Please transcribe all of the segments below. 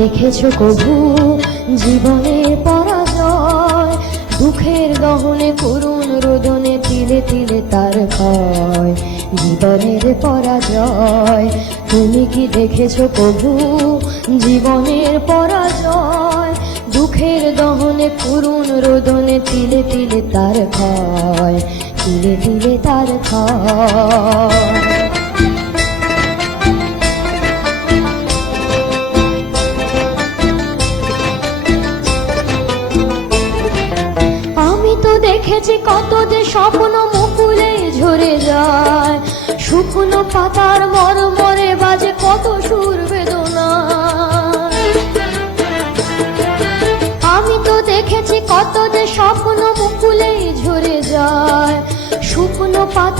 দেখেছ কভু? জীবনের পরাজয়। দুঃখের দহনে করুণ রোদনে তিলে তিলে তার ক্ষয় জীবনের পরাজয়, তুমি কি দেখেছ কভু? জীবনের পরাজয়, দুঃখের দহনে করুণ রোদনে তিলে তিলে তার ক্ষয় তিলে তিলে তার ক্ষয় তো দেখেছি, কত যে স্বপ্ন মুকুলে ঝরে যায়। শুকনো পাতার মরমরে বাজে কত সুর বেদনা। আমি তো দেখেছি কত যে স্বপ্ন মুকুলে ঝরে যায়। শুকনো পাতার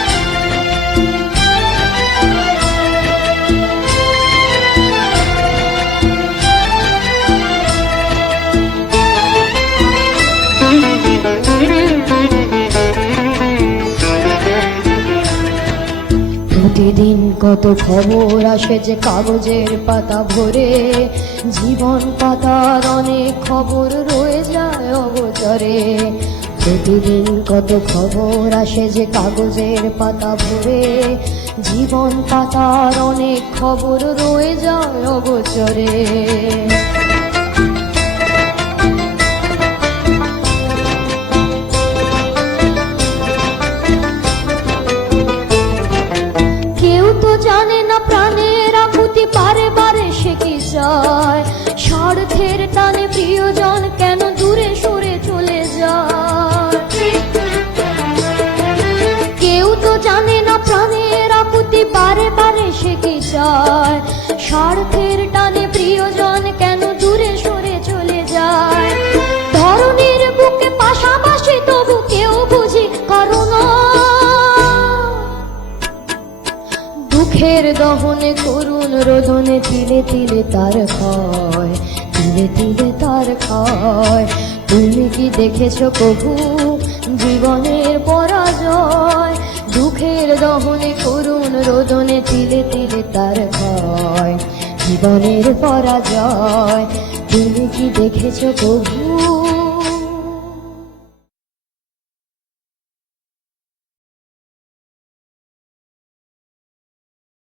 প্রতিদিন কত খবর আসে যে কাগজের পাতা ভরে। জীবন পাতার অনেক খবর রয়ে যায় অগোচরে। প্রতিদিন কত খবর আসে যে কাগজের পাতা ভরে। জীবন পাতার অনেক খবর রয়ে যায় অগোচরে। স্বার্থের টানে প্রিয়জন কেন দূরে সরে চলে যায়? কেউ তো জানে না প্রাণের আকুতি বারে বারে সে কি স্বার্থের টানে প্রিয়জন কেন দূরে সরে চলে যায়? ধরনের বুকে পাশাপাশি তবু কেউ বুঝি কারণ দুঃখের দহনে করুণ রোদনে তিলে তিলে তার ক্ষয়। তিলে তিলে তার খায় তুমি কি দেখেছ প্রভু জীবনের পরাজয়? দুঃখের দহনে করুণ রোদনে তিলে তিলে তার খায় জীবনের পরাজয়, তুমি কি দেখেছ প্রভু